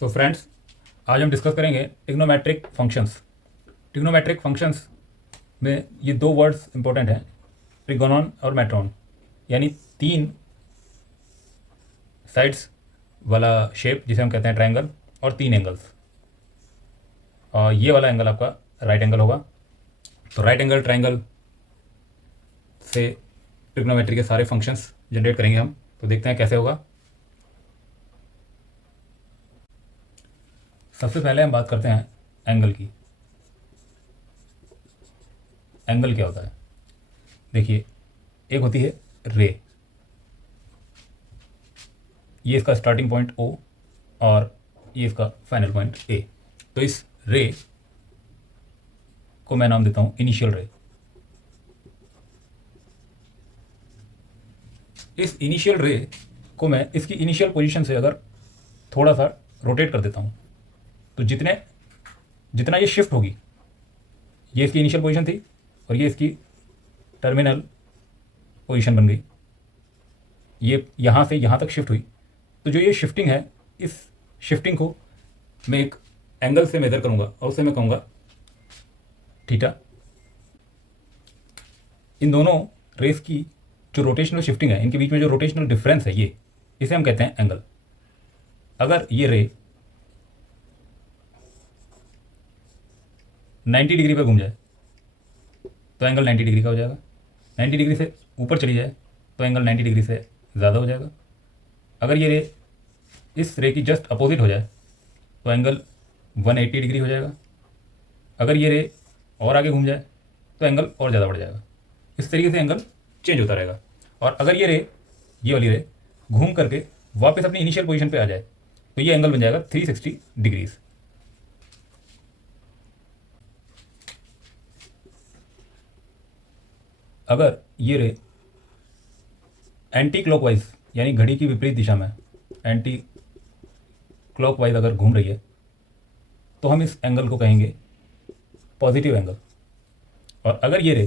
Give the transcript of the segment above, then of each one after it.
So friends, आज हम discuss करेंगे ट्रिग्नोमेट्रिक फंक्शंस। ट्रिग्नोमेट्रिक फंक्शंस में ये दो वर्ड्स इंपॉर्टेंट हैं, ट्रिगोनॉन और मेट्रॉन, यानी तीन साइड्स वाला शेप जिसे हम कहते हैं ट्रायंगल, और तीन एंगल्स। और ये वाला एंगल आपका राइट एंगल होगा। तो राइट एंगल ट्रायंगल से ट्रिग्नोमेट्री के सारे फंक्शंस जनरेट करेंगे हम। तो देखते हैं कैसे होगा। सबसे पहले हम बात करते हैं एंगल की। एंगल क्या होता है? देखिए, एक होती है रे, ये इसका स्टार्टिंग पॉइंट O और ये इसका फाइनल पॉइंट A। तो इस रे को मैं नाम देता हूं इनिशियल रे। इस इनिशियल रे को मैं इसकी इनिशियल पोजीशन से अगर थोड़ा सा रोटेट कर देता हूं, तो जितना ये शिफ्ट होगी, ये इसकी इनिशियल पोजीशन थी और ये इसकी टर्मिनल पोजीशन बन गई, ये यहाँ से यहाँ तक शिफ्ट हुई। तो जो ये शिफ्टिंग है, इस शिफ्टिंग को मैं एक एंगल से मेजर करूँगा और उसे मैं कहूँगा थीटा। इन दोनों रेस की जो रोटेशनल शिफ्टिंग है, इनके बीच में जो रोटेशनल डिफरेंस है, ये इसे हम कहते हैं एंगल। अगर ये रे 90 डिग्री पर घूम जाए तो एंगल 90 डिग्री का हो जाएगा। 90 डिग्री से ऊपर चली जाए तो एंगल 90 डिग्री से ज़्यादा हो जाएगा। अगर ये रे इस रे की जस्ट अपोजिट हो जाए तो एंगल 180 डिग्री हो जाएगा। अगर ये रे और आगे घूम जाए तो एंगल और ज़्यादा बढ़ जाएगा। इस तरीके से एंगल चेंज होता रहेगा। और अगर ये वाली रे घूम करके वापस अपनी इनिशियल पोजीशन पे आ जाए तो ये एंगल बन जाएगा 360 डिग्रीज। अगर ये रे एंटी क्लॉकवाइज, यानी घड़ी की विपरीत दिशा में एंटी क्लॉकवाइज अगर घूम रही है, तो हम इस एंगल को कहेंगे पॉजिटिव एंगल। और अगर ये रे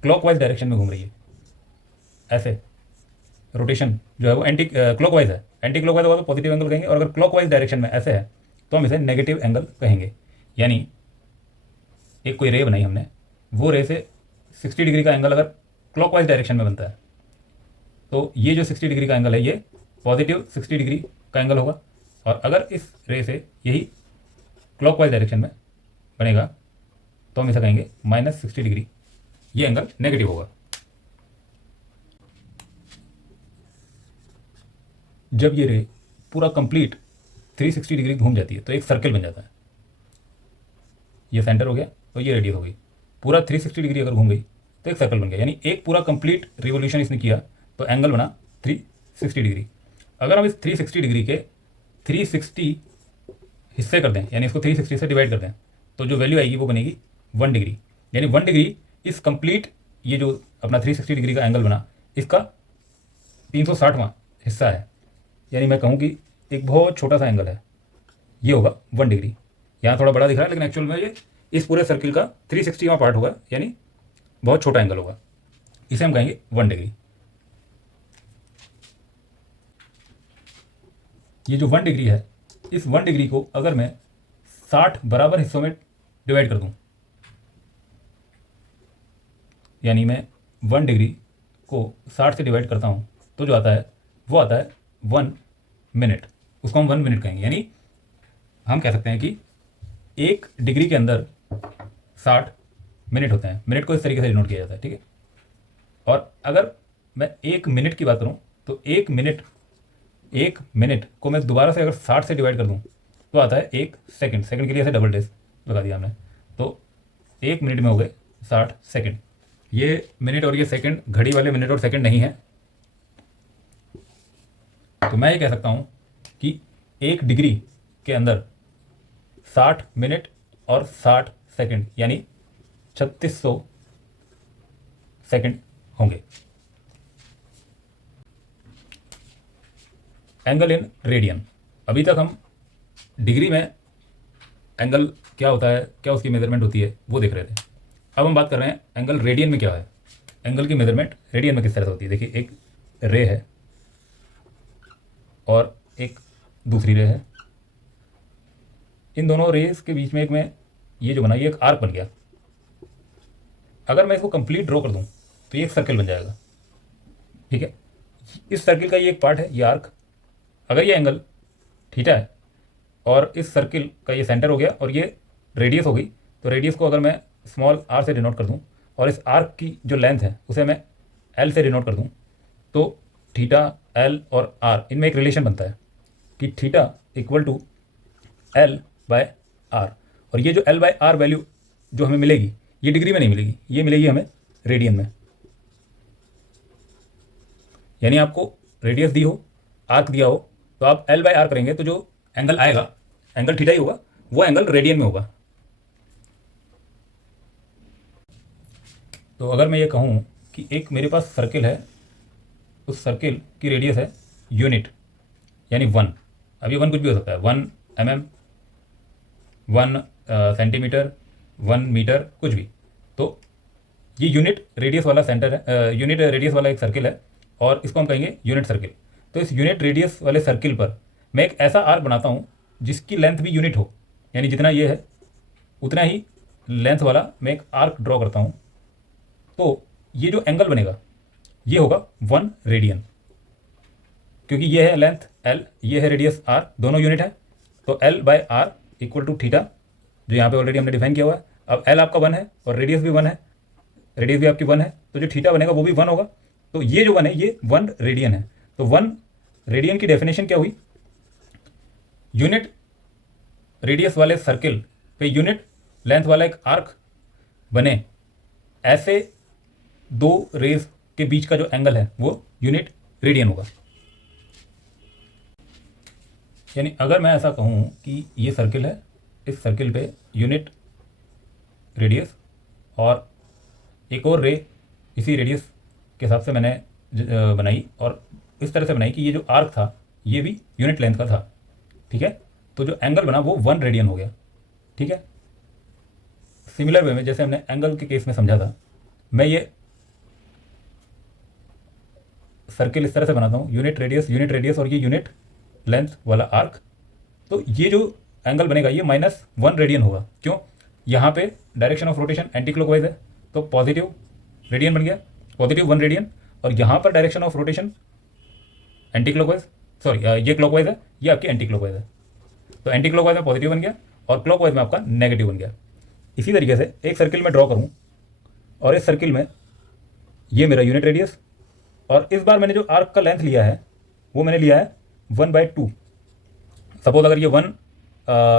क्लॉकवाइज डायरेक्शन में घूम रही है, ऐसे रोटेशन जो है वो एंटी क्लॉकवाइज है, एंटी क्लॉकवाइज होगा तो पॉजिटिव एंगल कहेंगे, और अगर क्लॉकवाइज डायरेक्शन में ऐसे है तो हम इसे नेगेटिव एंगल कहेंगे। यानी एक कोई रे बनाई हमने, वो रे से 60 डिग्री का एंगल अगर क्लॉकवाइज डायरेक्शन में बनता है, तो ये जो 60 डिग्री का एंगल है, ये पॉजिटिव 60 डिग्री का एंगल होगा। और अगर इस रे से यही क्लॉकवाइज डायरेक्शन में बनेगा तो हम इसे कहेंगे -60 डिग्री, ये एंगल नेगेटिव होगा। जब ये रे पूरा कंप्लीट 360 डिग्री घूम जाती है तो एक सर्कल बन जाता है। ये सेंटर हो गया तो ये रेडियस हो गई। पूरा 360 डिग्री अगर घूम गई तो एक सर्कल बन गया, यानी एक पूरा कंप्लीट रिवोल्यूशन इसने किया तो एंगल बना 360 डिग्री। अगर हम इस 360 डिग्री के 360 हिस्से कर दें, यानी इसको 360 से डिवाइड कर दें, तो जो वैल्यू आएगी वो बनेगी 1 डिग्री। यानी 1 डिग्री इस कंप्लीट ये जो अपना 360 डिग्री का एंगल बना, इसका 360वां हिस्सा है। यानी मैं कहूँ कि एक बहुत छोटा सा एंगल है, ये होगा 1 डिग्री। यहाँ थोड़ा बड़ा दिख रहा है, लेकिन एक्चुअल में ये इस पूरे सर्किल का 360वां पार्ट होगा, यानी बहुत छोटा एंगल होगा। इसे हम कहेंगे 1 डिग्री। ये जो 1 डिग्री है, इस 1 डिग्री को अगर मैं 60 बराबर हिस्सों में डिवाइड कर दूं, यानी मैं 1 डिग्री को 60 से डिवाइड करता हूं, तो जो आता है वो आता है 1 मिनट। उसको हम 1 मिनट कहेंगे। यानी हम कह सकते हैं कि 1 डिग्री के अंदर 60 मिनट होते हैं। मिनट को इस तरीके से डिनोट किया जाता है, ठीक है। और अगर मैं 1 मिनट की बात करूं, तो 1 मिनट को मैं दोबारा से अगर 60 से डिवाइड कर दूं तो आता है 1 सेकंड। सेकंड के लिए ऐसे डबल डेस लगा दिया हमने, तो 1 मिनट में हो गए 60 सेकंड। ये मिनट और ये सेकंड घड़ी वाले मिनट और सेकंड नहीं है। तो मैं ये कह सकता हूं कि 1 डिग्री के अंदर 60 मिनट और 60 सेकंड, यानी 3600 सेकंड होंगे। Angle in radian. अभी तक हम डिग्री में एंगल क्या होता है, क्या उसकी मेजरमेंट होती है, वो देख रहे थे। अब हम बात कर रहे हैं एंगल रेडियन में क्या है, एंगल की मेजरमेंट रेडियन में किस तरह से होती है। देखिए, एक रे है और एक दूसरी रे है, इन दोनों रेस के बीच में एक मैं ये जो बना ये एक आर्क बन गया। अगर मैं इसको कंप्लीट ड्रॉ कर दूं तो ये एक सर्किल बन जाएगा। ठीक है, इस सर्किल का ये एक पार्ट है, ये आर्क। अगर ये एंगल थीटा है और इस सर्किल का ये सेंटर हो गया और ये रेडियस हो गई, तो रेडियस को अगर मैं स्मॉल आर से डिनोट कर दूं और इस आर्क की जो लेंथ है उसे मैं एल से डिनोट कर दूं, तो थीटा एल और आर इनमें एक रिलेशन बनता है कि theta equal to L by R. और ये जो एल बाय आर वैल्यू जो हमें मिलेगी ये डिग्री में नहीं मिलेगी, ये मिलेगी हमें रेडियन में। यानी आपको रेडियस दी हो, आर्क दिया हो, तो आप एल बाय आर करेंगे तो जो एंगल आएगा, एंगल थीटा ही होगा, वो एंगल रेडियन में होगा। तो अगर मैं ये कहूँ कि एक मेरे पास सर्किल है, उस सर्किल की रेडियस है यूनिट यानी 1। अब ये 1 कुछ भी हो सकता है, 1 mm, 1 सेंटीमीटर, 1 मीटर, कुछ भी। तो ये यूनिट रेडियस वाला सेंटर है, यूनिट रेडियस वाला एक सर्किल है और इसको हम कहेंगे यूनिट सर्किल। तो इस यूनिट रेडियस वाले सर्किल पर मैं एक ऐसा आर्क बनाता हूँ जिसकी लेंथ भी यूनिट हो, यानी जितना ये है उतना ही लेंथ वाला मैं एक आर्क ड्रॉ करता हूँ। तो ये जो एंगल बनेगा ये होगा 1 रेडियन, क्योंकि ये है लेंथ एल, ये है रेडियस आर, दोनों यूनिट है। तो L by R equal to theta, जो यहाँ पे ऑलरेडी हमने डिफाइन किया हुआ है। अब एल आपका 1 है और रेडियस भी 1 है, रेडियस भी आपकी 1 है, तो जो थीटा बनेगा वो भी 1 होगा। तो ये जो 1 है ये 1 रेडियन है। तो 1 रेडियन की डेफिनेशन क्या हुई? यूनिट रेडियस वाले सर्किल पे यूनिट लेंथ वाला एक आर्क बने, ऐसे दो रेज के बीच का जो एंगल है वो यूनिट रेडियन होगा। यानी अगर मैं ऐसा कहूँ कि ये सर्किल है, इस सर्किल पे यूनिट रेडियस और एक और रे इसी रेडियस के हिसाब से मैंने बनाई और इस तरह से बनाई कि ये जो आर्क था ये भी यूनिट लेंथ का था। ठीक है, तो जो एंगल बना वो 1 रेडियन हो गया। ठीक है, सिमिलर वे में जैसे हमने एंगल के केस में समझा था, मैं ये सर्किल इस तरह से बनाता हूँ, यूनिट रेडियस और ये यूनिट लेंथ वाला आर्क। तो ये जो एंगल बनेगा ये -1 रेडियन होगा। क्यों? यहाँ पे direction of rotation anti clockwise है तो पॉजिटिव रेडियन बन गया, पॉजिटिव 1 रेडियन। और यहाँ पर direction of rotation anti clockwise, sorry ये क्लॉकवाइज है, ये आपकी एंटी क्लॉकवाइज है। तो एंटी क्लॉकवाइज में पॉजिटिव बन गया और क्लॉकवाइज में आपका नेगेटिव बन गया। इसी तरीके से एक सर्किल में ड्रॉ करूँ और इस सर्किल में ये मेरा यूनिट रेडियस, और इस बार मैंने जो आर्क का लेंथ लिया है वो मैंने लिया है 1/2। सपोज अगर ये 1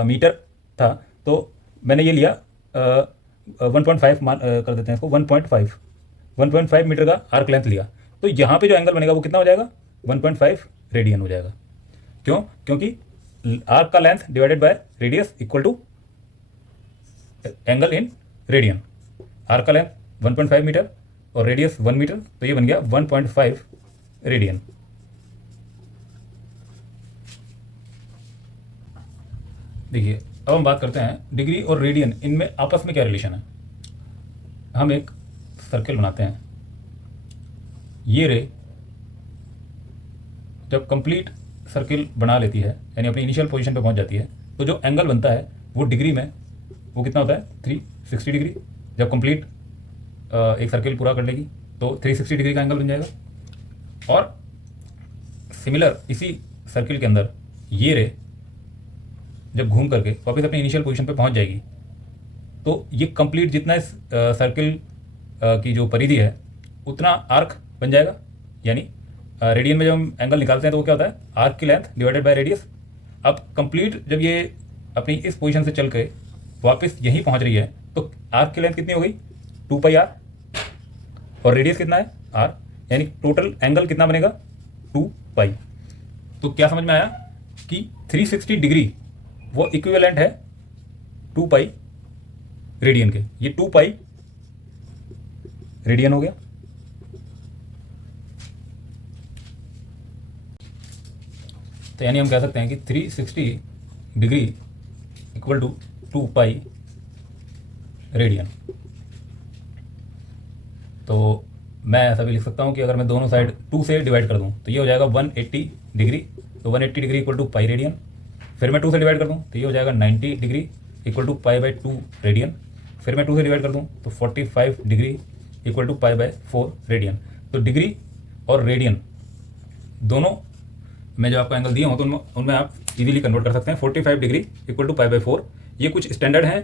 मीटर था तो मैंने ये लिया 1.5 कर देते हैं इसको, 1.5 मीटर का आर्क लेंथ लिया। तो यहाँ पे जो एंगल बनेगा वो कितना हो जाएगा? 1.5 रेडियन हो जाएगा। क्यों? क्योंकि आर्क का length divided by radius equal to angle in radian. Arc का लेंथ 1.5 मीटर और रेडियस 1 मीटर, तो ये बन गया 1.5 रेडियन। देखिए अब हम बात करते हैं डिग्री और रेडियन, इनमें आपस में क्या रिलेशन है। हम एक सर्किल बनाते हैं, ये रे जब कंप्लीट सर्किल बना लेती है यानी अपनी इनिशियल पोजीशन पे पहुंच जाती है, तो जो एंगल बनता है वो डिग्री में वो कितना होता है? 360 डिग्री। जब कंप्लीट एक सर्किल पूरा कर लेगी तो 360 डिग्री का एंगल बन जाएगा। और सिमिलर इसी सर्किल के अंदर ये रे जब घूम करके वापस अपनी इनिशियल पोजीशन पे पहुंच जाएगी तो ये कंप्लीट जितना इस सर्किल की जो परिधि है उतना आर्क बन जाएगा। यानी रेडियन में जब हम एंगल निकालते हैं तो वो क्या होता है? आर्क की लेंथ डिवाइडेड बाय रेडियस। अब कंप्लीट जब ये अपनी इस पोजीशन से चल के वापस यहीं पहुंच रही है तो आर्क की लेंथ कितनी हो गई? 2πr और रेडियस कितना है? r, यानी टोटल एंगल कितना बनेगा? 2π। तो क्या समझ में आया कि 360 डिग्री वो इक्विवेलेंट है 2π रेडियन के। ये 2π रेडियन हो गया। तो यानी हम कह सकते हैं कि 360 डिग्री इक्वल टू 2π रेडियन। तो मैं ऐसा भी लिख सकता हूँ कि अगर मैं दोनों साइड 2 से डिवाइड कर दूँ तो ये हो जाएगा 180 डिग्री। तो 180 डिग्री इक्वल टू π रेडियन। फिर मैं 2 से डिवाइड कर दूँ तो ये हो जाएगा 90 degree equal to pi by 2 radian. फिर मैं 2 से डिवाइड कर दूँ तो 45 degree equal to pi by 4 radian. तो डिग्री और रेडियन दोनों में जो आपको एंगल दिए हों तो उनमें आप इजीली कन्वर्ट कर सकते हैं। 45 degree equal to pi by 4 ये कुछ स्टैंडर्ड हैं,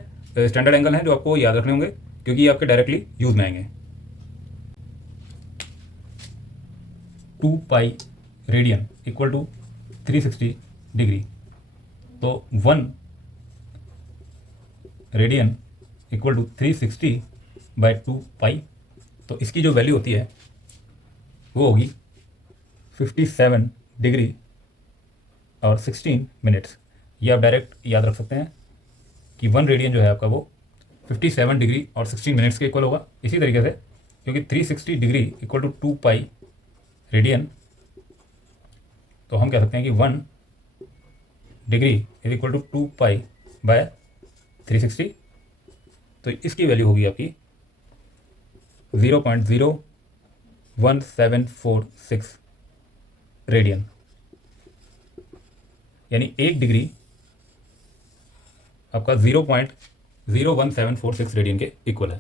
स्टैंडर्ड एंगल हैं जो आपको याद रखने होंगे क्योंकि ये आपके डायरेक्टली यूज में आएंगे। 2 pi radian equal to 360 degree, तो 1 radian equal to 360 by 2 pi. तो इसकी जो वैल्यू होती है वो होगी 57 डिग्री और 16 मिनट्स। ये आप डायरेक्ट याद रख सकते हैं कि 1 रेडियन जो है आपका वो 57 डिग्री और 16 मिनट्स के इक्वल होगा। इसी तरीके से क्योंकि 360 degree equal to 2 pi radian, तो हम कह सकते हैं कि 1 degree is equal to 2 pi by 360। तो इसकी वैल्यू होगी आपकी 0.01746 रेडियन, यानी 1 डिग्री आपका 0.01746 रेडियन के इक्वल है।